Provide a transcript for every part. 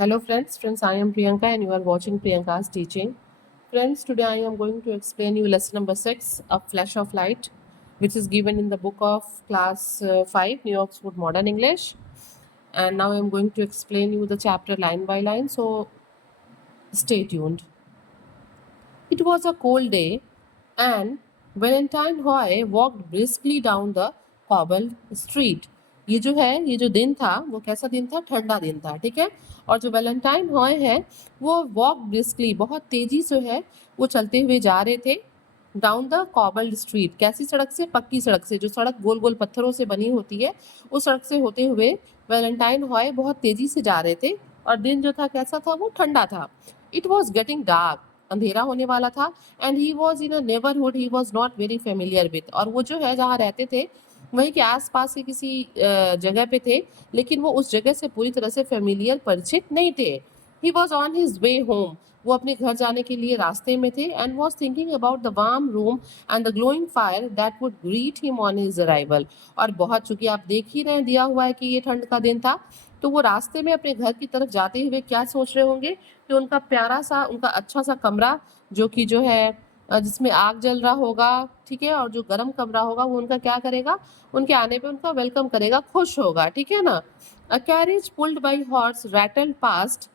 Hello friends, I am Priyanka and you are watching Priyanka's teaching. Friends, today I am going to explain you lesson number 6, A Flash of Light, which is given in the book of class 5, New Oxford Modern English. And now I am going to explain you the chapter line by line, so stay tuned. It was a cold day and Valentine Hoy walked briskly down the cobbled street. ये जो दिन था वो कैसा दिन था, ठंडा दिन था, ठीक है। और जो वैलेंटाइन हॉय है वो वॉक ब्रिस्कली, बहुत तेजी से है वो चलते हुए जा रहे थे डाउन द कॉबल्ड स्ट्रीट। कैसी सड़क से? पक्की सड़क से, जो सड़क गोल गोल पत्थरों से बनी होती है उस सड़क से होते हुए वैलेंटाइन हॉय बहुत तेजी से जा रहे थे। और दिन जो था कैसा था? वो ठंडा था। इट वॉज गेटिंग डार्क, अंधेरा होने वाला था। And he was in a neighbourhood he was not very familiar with, और वो जो है जहाँ रहते थे वहीं के आसपास के किसी जगह पे थे, लेकिन वो उस जगह से पूरी तरह से फेमिलियर, परिचित नहीं थे। He was on his way home, वो अपने घर जाने के लिए रास्ते में थे। And was thinking about the warm room and the glowing fire that would greet him on his arrival. और बहुत, चूंकि आप देख ही रहे, दिया हुआ है कि ये ठंड का दिन था, तो वो रास्ते में अपने घर की तरफ जाते हुए क्या सोच रहे होंगे कि उनका प्यारा सा, उनका अच्छा सा कमरा जो कि जो है जिसमें आग जल रहा होगा, ठीक है, और जो गर्म कमरा होगा वो उनका क्या करेगा, उनके आने पे उनका वेलकम करेगा, खुश होगा, ठीक है ना। A carriage pulled by horse rattled past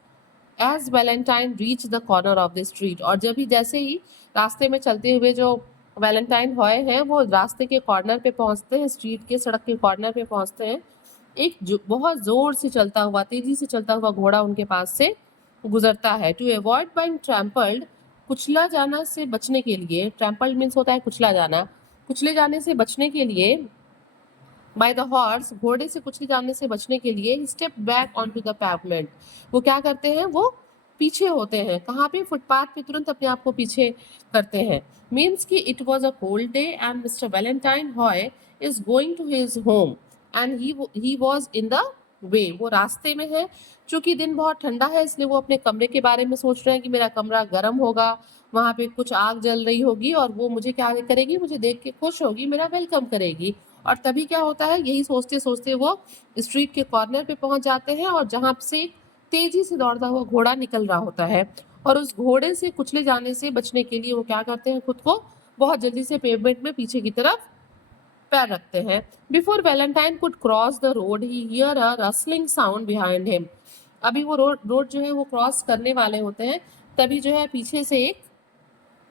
as Valentine reach the corner of the street. और जब ही, जैसे ही रास्ते में चलते हुए जो वैलेंटाइन हॉय हैं वो रास्ते के कॉर्नर पे पहुंचते हैं, स्ट्रीट के, सड़क के कॉर्नर पे पहुंचते हैं, एक बहुत जोर से चलता हुआ, तेजी से चलता हुआ घोड़ा उनके पास से गुजरता है। टू अवॉइड बाइंग ट्रैम्पल्ड, कुचला जाना से बचने के लिए, ट्रैम्पल्ड मीन्स होता है कुचला जाना, कुचले जाने से बचने के लिए, बाय द हॉर्स, घोड़े से कुचले जाने से बचने के लिए, step back on to the pavement, वो क्या करते हैं, वो पीछे होते हैं। कहाँ पे? फुटपाथ पे तुरंत अपने आप को पीछे करते हैं। मीन्स कि it was a cold day and Mr Valentine Hoy is going to his home and he was in the way, वो रास्ते में है। चूंकि दिन बहुत ठंडा है इसलिए वो अपने कमरे के बारे में सोच रहे हैं कि मेरा कमरा गर्म होगा, वहाँ पे कुछ आग जल रही होगी और वो मुझे क्या करेगी, मुझे देख के खुश होगी, मेरा वेलकम करेगी। और तभी क्या होता है, यही सोचते सोचते वो स्ट्रीट के कॉर्नर पे पहुंच जाते हैं और जहाँ से तेजी से दौड़ता हुआ घोड़ा निकल रहा होता है, और उस घोड़े से कुचले जाने से बचने के लिए वो क्या करते हैं, खुद को बहुत जल्दी से पेवमेंट में पीछे की तरफ पैर रखते हैं। Before Valentine could cross the road he here a rustling sound behind him. अभी वो रोड जो है वो क्रॉस करने वाले होते हैं, तभी जो है पीछे से एक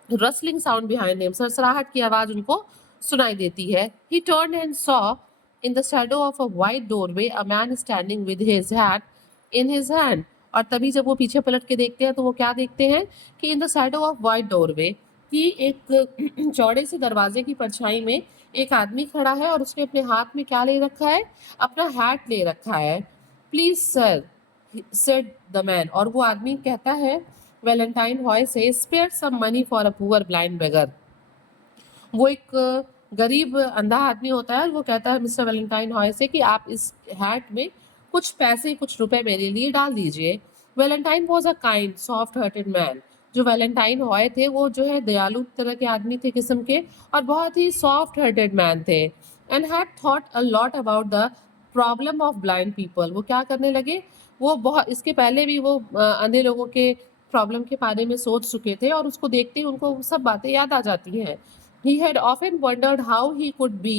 रसलिंग साउंड बिहाइंड हिम, सरसराहट की आवाज उनको सुनाई देती है। ही turn and saw in the shadow of a white doorway a man standing with his hat in his hand. और तभी जब वो पीछे पलट के देखते हैं तो वो क्या देखते हैं कि in the shadow of white doorway, कि एक चौड़े से दरवाजे की परछाई में एक आदमी खड़ा है और उसने अपने हाथ में क्या ले रखा है, अपना हैट ले रखा है। Please sir, said the man, और वो आदमी कहता है वैलेंटाइन हॉय से, spare some money for a poor blind beggar. वो एक गरीब अंधा आदमी होता है और वो कहता है मिस्टर वैलेंटाइन हॉय से कि आप इस हैट में कुछ पैसे, कुछ रुपए मेरे लिए डाल दीजिए। Valentine was a kind soft hearted man, जो वैलेंटाइन हॉय थे वो जो है दयालु तरह के आदमी थे किस्म के, और बहुत ही सॉफ्ट हार्टेड मैन थे। And had thought a lot about the problem of blind people. वो क्या करने लगे, वो बहुत, इसके पहले भी वो अंधे लोगों के प्रॉब्लम के बारे में सोच चुके थे और उसको देखते ही उनको सब बातें याद आ जाती हैं। He had often wondered how he could be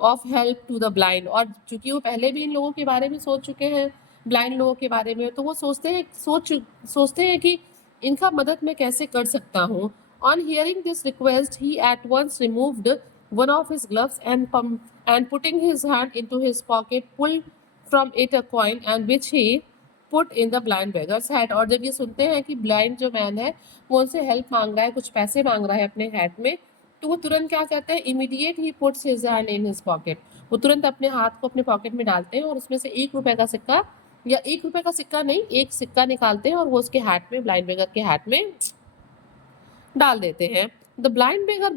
of help to the blind, और चूंकि वो पहले भी इन लोगों के बारे में सोच चुके हैं, ब्लाइंड लोगों के बारे में, तो वो सोचते हैं कि इनका मदद मैं कैसे कर सकता हूँ। On hearing this request, he at once removed one of his gloves and putting his hand into his pocket, pulled from it a coin and which he put in the blind beggars hat. और जब ये सुनते हैं कि blind जो man है वो उनसे हेल्प मांग रहा है, कुछ पैसे मांग रहा है अपने हैट में, तो वो तुरंत क्या कहते हैं, immediate he puts his hand in his pocket, वो तुरंत अपने हाथ को अपने पॉकेट में डालते हैं और उसमें से 1 रुपए का सिक्का, या 1 रुपए का सिक्का नहीं, एक सिक्का निकालते हैं और वो उसके हैट में, ब्लाइंड बेगर के हैट में डाल देते हैं। The blind beggar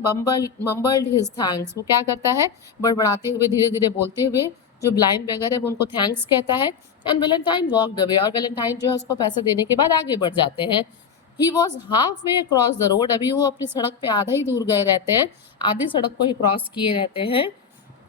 mumbled his thanks, वो क्या करता है, बड़बड़ाते हुए, धीरे धीरे बोलते हुए जो ब्लाइंड बेगर है वो उनको थैंक्स कहता है। एंड वैलेंटाइन वॉकड अवे, और वैलेंटाइन जो है उसको पैसे देने के बाद आगे बढ़ जाते हैं। He was half way across the road, अभी वो अपनी सड़क पे आधा ही दूर गए रहते हैं, आधी सड़क को ही क्रॉस किए रहते हैं।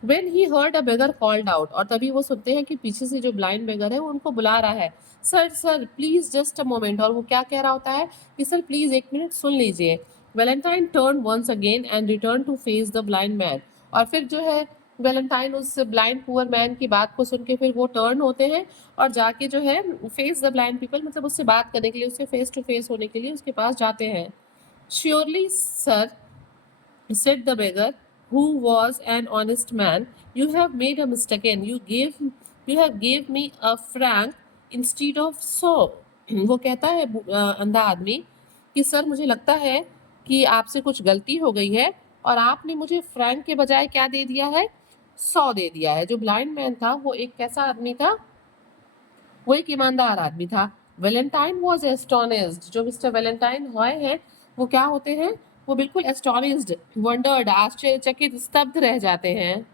When he heard a beggar called out, और तभी वो सुनते हैं कि पीछे से जो ब्लाइंड बेगर है वो उनको बुला रहा है, sir sir please just a moment, और वो क्या कह रहा होता है कि सर प्लीज एक मिनट सुन लीजिए। Valentine turn once again and return to face the blind man, और फिर जो है वैलेंटाइन उस ब्लाइंड पुअर मैन की बात को सुन के फिर वो टर्न होते हैं और जाके जो है फेस द ब्लाइंड पीपल, मतलब उससे बात करने के लिए, उससे फेस टू फेस होने के लिए उसके पास जाते हैं। Surely sir, said the beggar, who was an honest man, you have made a mistake and you have gave me a franc instead of so। वो कहता है अंधा आदमी कि सर मुझे लगता है कि आपसे कुछ गलती हो गई है और आपने मुझे फ्रैंक के बजाय क्या दे दिया है, 100 दे दिया है। जो ब्लाइंड मैन था वो एक कैसा आदमी था, वो एक ईमानदार आदमी था। वैलेंटाइन वॉज एस्टोनिस्ड, जो मिस्टर वैलेंटाइन हॉय हैं वो क्या होते हैं, वो बिल्कुल एस्टोनिस्ड, वंडर्ड, आश्चर्यचकित, स्तब्ध रह जाते हैं।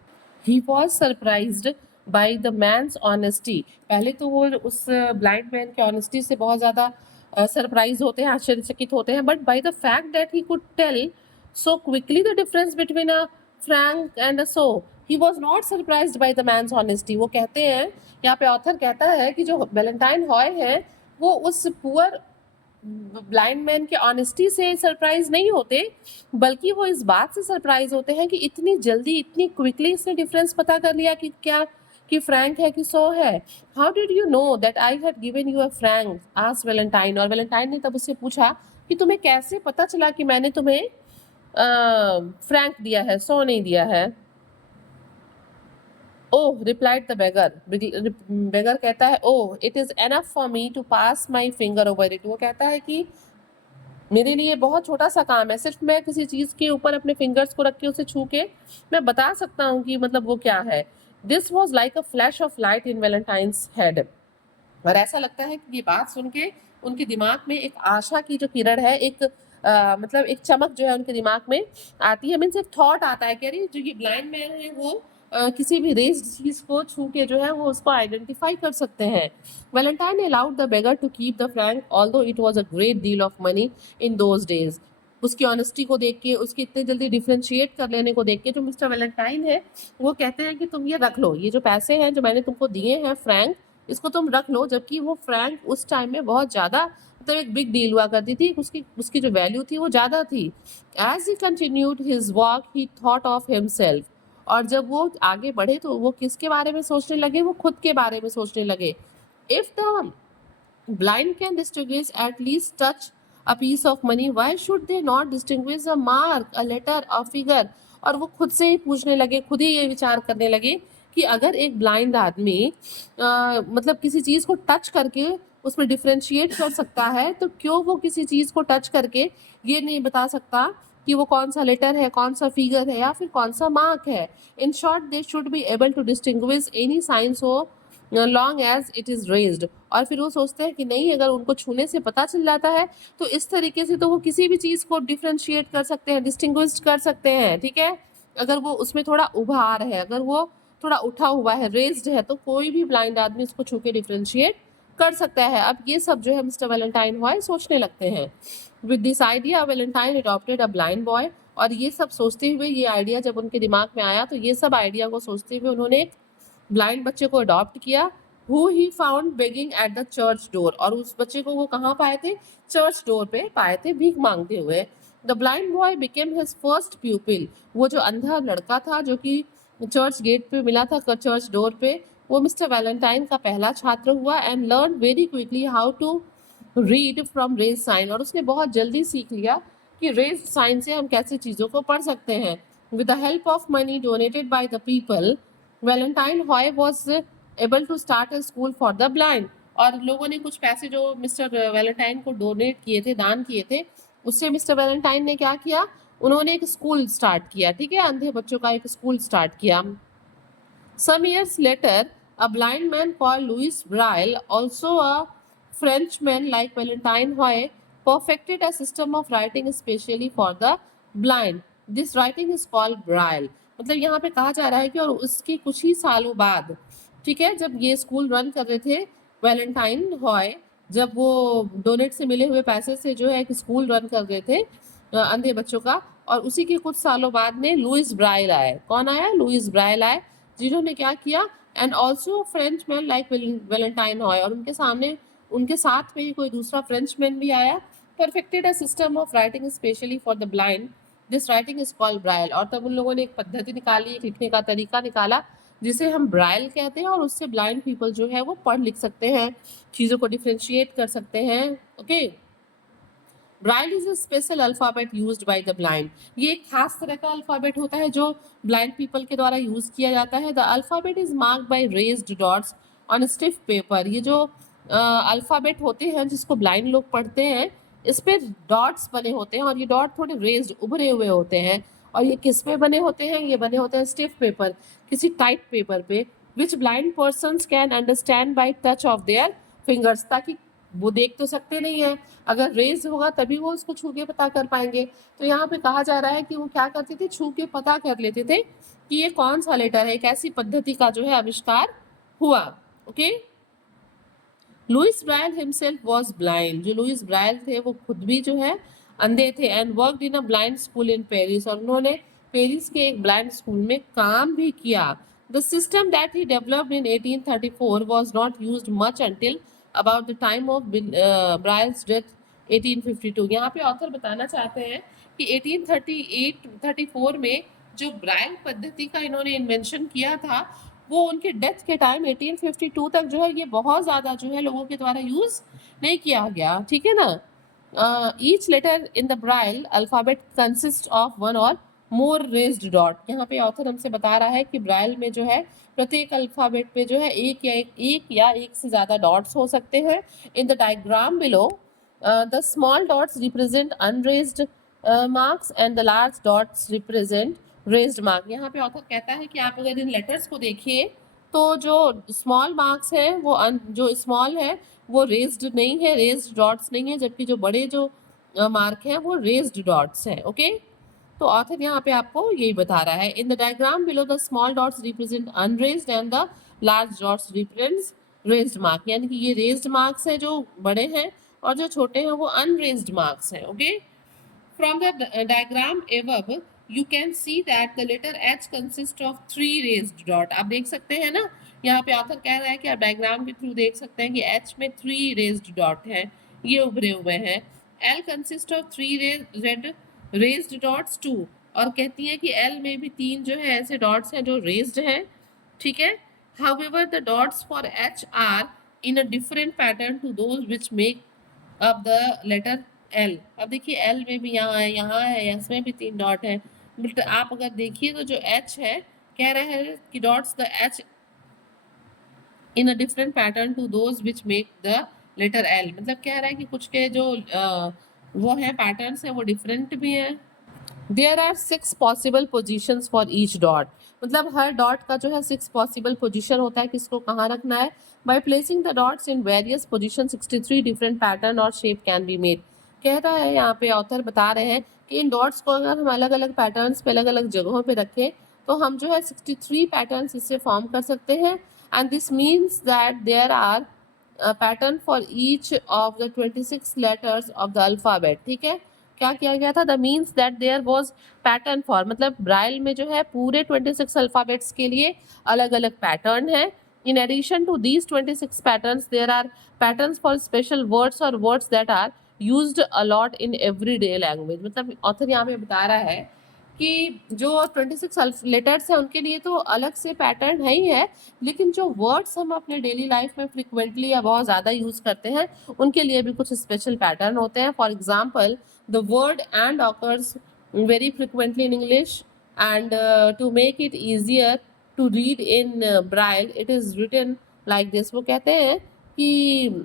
He was surprised by the man's honesty, पहले तो वो उस ब्लाइंड मैन की ऑनेस्टी से बहुत ज़्यादा सरप्राइज होते हैं, आश्चर्यचकित होते हैं, but by the fact that he could tell so quickly the difference between a franc and a so, he was not surprised by the man's honesty। वो कहते हैं, यहाँ पे ऑथर कहता है कि जो वैलेंटाइन हॉय है वो उस पुअर ब्लाइंड मैन के ऑनेस्टी से सरप्राइज नहीं होते, बल्कि वो इस बात से सरप्राइज होते हैं कि इतनी जल्दी, इतनी क्विकली इसने डिफरेंस पता कर लिया कि क्या, कि फ्रैंक है कि सो है। How did you know that I had given you a Frank, asked Valentine, और वैलेंटाइन ने तब उससे पूछा कि तुम्हें कैसे पता चला कि मैंने तुम्हें फ्रैंक दिया है, 100 नहीं दिया है। ओह, रिप्लाइड द बेगर, बेगर कहता है oh it is enough for me to pass my finger over it, वो कहता है कि मेरे लिए बहुत छोटा सा काम है, सिर्फ मैं किसी चीज़ के ऊपर अपने फिंगर्स को रख के उसे छू के मैं बता सकता हूँ कि मतलब वो क्या है। This was like a flash of light in Valentine's head, और ऐसा लगता है कि ये बात सुन के उनके दिमाग में एक आशा की जो किरण है, एक मतलब एक चमक जो है उनके दिमाग में आती है, मीन्स एक थॉट आता है कि अरे जो ये ब्लाइंड मैन है वो किसी भी रेस्ड चीज को छू के जो है वो उसको आइडेंटिफाई कर सकते हैं। Valentine allowed the beggar to keep the franc although it was a great deal of money in those days. उसकी ऑनेस्टी को देख के, उसकी इतने जल्दी डिफ्रेंशिएट कर लेने को देख के जो मिस्टर वैलेंटाइन है वो कहते हैं कि तुम ये रख लो, ये जो पैसे हैं जो मैंने तुमको दिए हैं फ्रैंक, इसको तुम रख लो। जबकि वो फ्रैंक उस टाइम में बहुत ज़्यादा, मतलब एक बिग डील हुआ करती थी, उसकी उसकी जो वैल्यू थी वो ज़्यादा थी। As he continued his walk he thought of himself, और जब वो आगे बढ़े तो वो किसके बारे में सोचने लगे, वो खुद के बारे में सोचने लगे। If the blind can distinguish at least touch a piece of money, why should they not distinguish a mark, a letter, a figure। और वो खुद से ही पूछने लगे, खुद ही ये विचार करने लगे कि अगर एक ब्लाइंड आदमी मतलब किसी चीज़ को टच करके उसमें डिफ्रेंशिएट कर सकता है, तो क्यों वो किसी चीज़ को टच करके ये नहीं बता सकता कि वो कौन सा लेटर है, कौन सा फिगर है, या फिर कौन सा मार्क है। In short they should be able to distinguish any signs so long as it is raised. और फिर वो सोचते हैं कि नहीं, अगर उनको छूने से पता चल जाता है तो इस तरीके से तो वो किसी भी चीज़ को डिफ्रेंशिएट कर सकते हैं, डिस्टिंग्विश कर सकते हैं, ठीक है। अगर वो उसमें थोड़ा उभार है, अगर वो थोड़ा उठा हुआ है, रेज्ड है, तो कोई भी ब्लाइंड आदमी उसको छू के डिफ्रेंशिएट कर सकता है। अब ये सब जो है मिस्टर वैलेंटाइन हॉय सोचने लगते हैं। With this idea Valentine adopted a blind boy, और ये सब सोचते हुए, ये आइडिया जब उनके दिमाग में आया तो ये सब आइडिया को सोचते हुए उन्होंने एक ब्लाइंड बच्चे को अडॉप्ट किया, who he found begging at the church door, और उस बच्चे को वो कहाँ पाए थे, चर्च डोर पे पाए थे, भीख मांगते हुए। The blind boy became his first प्यूपिल, वो जो अंधा लड़का था जो कि चर्च गेट पे मिला था, चर्च डोर पे, वो मिस्टर वैलेंटाइन का पहला छात्र हुआ and learn very quickly how to read from raise sign, और उसने बहुत जल्दी सीख लिया कि रेज साइन से हम कैसे चीज़ों को पढ़ सकते हैं। With the help of money donated by the people, Valentine Hoy was able to start a school for the blind, और लोगों ने कुछ पैसे जो मिस्टर वैलेंटाइन को डोनेट किए थे, दान किए थे, उससे मिस्टर वैलेंटाइन ने क्या किया, उन्होंने एक स्कूल स्टार्ट किया, ठीक है, अंधे बच्चों का एक स्कूल स्टार्ट किया। Some years later, a blind man called Louis Braille, also a Frenchman like Valentine Hoy, perfected a system of writing especially for the blind. This writing is called Braille। मतलब यहाँ पे कहा जा रहा है कि और उसके कुछ ही सालों बाद, ठीक है, जब ये स्कूल रन कर रहे थे वैलेंटाइन हॉय, जब वो डोनेट से मिले हुए पैसे से जो है एक स्कूल रन कर रहे थे अंधे बच्चों का, और उसी के कुछ सालों बाद में लुइस ब्राइल आए। कौन आया? लुइस ब्राइल आए, जिन्होंने क्या किया, and also French man like Valentine Haüy, और उनके साथ में ही कोई दूसरा फ्रेंच मैन भी आया, perfected a system of writing specially for the blind, this writing is called Braille. और तब उन लोगों ने एक पद्धति निकाली, एक लिखने का तरीका निकाला जिसे हम ब्राइल कहते हैं, और उससे ब्लाइंड पीपल जो है वो पढ़ लिख सकते हैं, चीज़ों को डिफ्रेंशिएट कर सकते हैं। Okay, Braille is a special alphabet used by the blind. ये एक खास तरह का अल्फ़ाबेट होता है जो ब्लाइंड पीपल के द्वारा यूज़ किया जाता है। The alphabet is marked by raised dots on stiff paper. ये जो अल्फ़ाबेट होते हैं जिसको ब्लाइंड लोग पढ़ते हैं, इस पे डॉट्स बने होते हैं, और ये डॉट थोड़े रेज्ड, उभरे हुए होते हैं। और ये किस पे बने होते हैं? ये बने होते हैं स्टिफ पेपर, किसी टाइट पेपर पे, which blind persons can understand by touch of their fingers. ताकि वो देख तो सकते नहीं है, अगर रेज होगा तभी वो उसको छू के पता कर पाएंगे। तो यहाँ पे कहा जा रहा है कि वो क्या करते थे, छू के पता कर लेते थे कि ये कौन सा लेटर है। एक ऐसी पद्धति का जो है आविष्कार हुआ। Okay, Louis Braille himself was blind. जो लुइस ब्रायल थे वो खुद भी जो है अंधे थे, and worked in a blind school in Paris, और उन्होंने पेरिस के एक ब्लाइंड स्कूल में काम भी किया। The system that he developed in 1834 was not used much until about the time of Braille's death 1852। यहाँ पे ऑथर बताना चाहते हैं कि 1834 में जो ब्रायल पद्धति का इन्होंने इन्वेंशन किया था, वो उनके डेथ के टाइम 1852 तक जो है ये बहुत ज़्यादा जो है लोगों के द्वारा यूज़ नहीं किया गया। ठीक है ना? Each letter in the Braille alphabet consist of one or more raised dot. यहाँ पे ऑथर हमसे बता रहा है कि ब्राइल में जो है प्रत्येक अल्फ़ाबेट पे जो है एक या एक से ज़्यादा डॉट्स हो सकते हैं। In the diagram below the small dots represent unraised marks and the large dots represent raised mark. यहाँ पे ऑथर कहता है कि आप अगर इन लेटर्स को देखिए तो जो स्मॉल मार्क्स है वो जो स्मॉल है वो रेज्ड नहीं है, रेज्ड डॉट्स नहीं है, जबकि जो बड़े जो मार्क हैं वो रेज्ड डॉट्स हैं। ओके, तो ऑथर यहाँ पे आपको यही बता रहा है। In the diagram below the small dots represent unraised and the large dots represent raised mark. यानी कि ये रेज्ड मार्क्स हैं जो बड़े हैं, और जो छोटे हैं वो अनरेज्ड मार्क्स हैं। Okay, from the diagram above you can see that the letter H consists of 3 raised dot। आप देख सकते हैं ना, यहाँ पे ऑथर कह रहा है कि आप डायग्राम के थ्रू देख सकते हैं कि H में 3 raised dot हैं, ये उभरे हुए हैं। L consist of 3 red raised dots too, और कहती है कि L में भी 3 जो है ऐसे डॉट्स हैं जो रेज्ड हैं। ठीक है, however the dots for H are in a different pattern to those which make अब द लेटर एल। अब देखिए एल में भी यहाँ है, इसमें भी 3 डॉट है, बट आप अगर देखिए तो जो एच है कह रहे हैं कि dots the H in a different pattern to those which make the letter L. मतलब कह रहा है कि कुछ के जो वो है पैटर्न्स है वो डिफरेंट भी है। There are 6 possible positions for each dot. मतलब हर डॉट का जो है 6 पॉसिबल पोजिशन होता है, किसको कहाँ रखना है। By placing the dots in various position 63 different pattern और शेप कैन बी मेड। कह रहा है यहाँ पे ऑथर बता रहे हैं कि इन डॉट्स को अगर हम अलग अलग पैटर्न्स पे अलग अलग जगहों पे रखें तो हम जो है 63 पैटर्न्स इससे फॉर्म कर सकते हैं। And this means that there are pattern for each of the 26 letters of the alphabet. ठीक है, क्या किया गया था, the means that there was pattern for, मतलब ब्राइल में जो है पूरे 26 अल्फ़ाबेट्स के लिए अलग अलग पैटर्न है। In addition to these 26 patterns there are patterns for special words और words that are used a lot in everyday language. मतलब ऑथर यहाँ पे बता रहा है कि जो 26 लेटर्स हैं उनके लिए तो अलग से पैटर्न है ही है, लेकिन जो वर्ड्स हम अपने डेली लाइफ में फ्रिक्वेंटली या बहुत ज़्यादा यूज़ करते हैं उनके लिए भी कुछ स्पेशल पैटर्न होते हैं। For example the word and occurs very frequently in English, and to make it easier to read in braille it is written like this। वो कहते हैं कि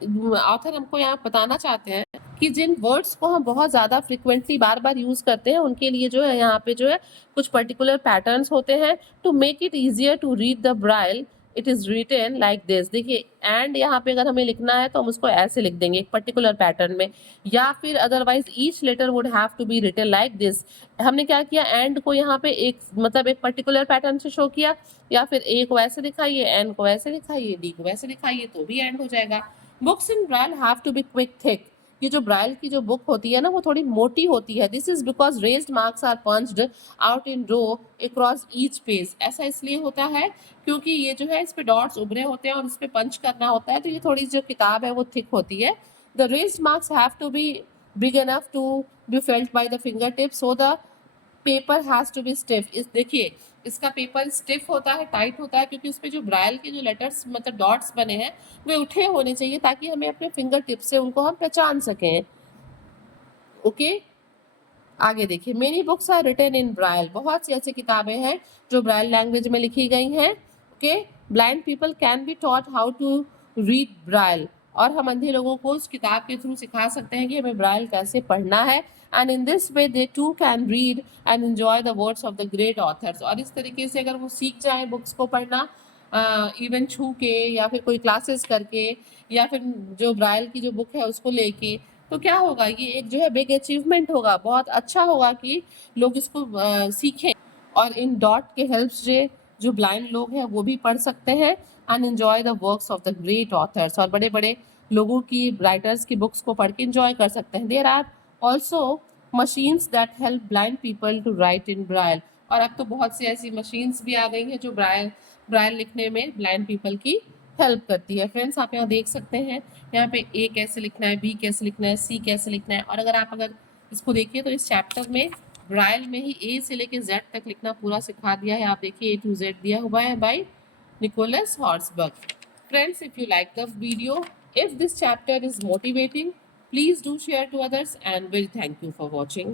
ऑथर हमको यहाँ बताना चाहते हैं कि जिन वर्ड्स को हम बहुत ज़्यादा फ्रिक्वेंटली बार बार यूज़ करते हैं उनके लिए जो है यहाँ पे जो है कुछ पर्टिकुलर पैटर्न्स होते हैं। To make it easier to read the Braille it is written like this. देखिए एंड यहाँ पे अगर हमें लिखना है तो हम उसको ऐसे लिख देंगे एक पर्टिकुलर पैटर्न में, या फिर otherwise each letter would have to be written like this. हमने क्या किया, एंड को यहाँ पे एक मतलब एक पर्टिकुलर पैटर्न से शो किया, या फिर ए को ऐसे दिखाइए, एन को ऐसे दिखाइए, डी को ऐसे दिखाइए, तो भी एंड हो जाएगा। Books in Braille have to be quite thick. ये जो ब्राइल की जो बुक होती है ना वो थोड़ी मोटी होती है। This is because raised marks are punched out in row across each page. ऐसा इसलिए होता है क्योंकि ये जो है इस पे डॉट्स उभरे होते हैं और इस पे पंच करना होता है, तो ये थोड़ी जो किताब है वो थिक होती है। The raised marks have to be big enough to be felt by the finger tips, so the paper has to be stiff. इस देखिए इसका पेपर स्टिफ होता है, टाइट होता है, क्योंकि उस पे जो ब्राइल के जो लेटर्स मतलब डॉट्स बने हैं वे उठे होने चाहिए ताकि हमें अपने फिंगर टिप से उनको हम पहचान सकें। ओके आगे देखिए, many books are written in Braille. बहुत सी ऐसी किताबें हैं जो ब्राइल लैंग्वेज में लिखी गई हैं। Okay, blind people can be taught how to read Braille. और हम अंधे लोगों को उस किताब के थ्रू सिखा सकते हैं कि हमें ब्राइल कैसे पढ़ना है। And in this way they too can read and enjoy the words of the great authors. और इस तरीके से अगर वो सीख जाए बुक्स को पढ़ना, इवन छू के या फिर कोई क्लासेस करके या फिर जो ब्राइल की जो बुक है उसको लेके, तो क्या होगा, ये एक जो है बिग अचीवमेंट होगा, बहुत अच्छा होगा कि लोग इसको सीखें। और इन डॉट के हेल्प से जो ब्लाइंड लोग हैं वो भी पढ़ सकते हैं and enjoy the works of the great authors. और बड़े बड़े लोगों की राइटर्स की बुक्स को पढ़ के एंजॉय कर सकते हैं। There are also machines that help blind people to write in Braille. और अब तो बहुत सी ऐसी मशीन्स भी आ गई हैं जो ब्राइल लिखने में ब्लाइंड पीपल की हेल्प करती है। फ्रेंड्स आप यहाँ देख सकते हैं, यहाँ पे ए कैसे लिखना है, बी कैसे लिखना है, सी कैसे लिखना है। और अगर इसको देखिए तो इस चैप्टर में ब्राइल में ही ए से लेके जेड तक लिखना पूरा सिखा दिया है। आप देखिए ए टू जेड दिया हुआ है by Nicholas Horsburgh. Friends, if you like the video, if this chapter is motivating, please do share to others and will thank you for watching.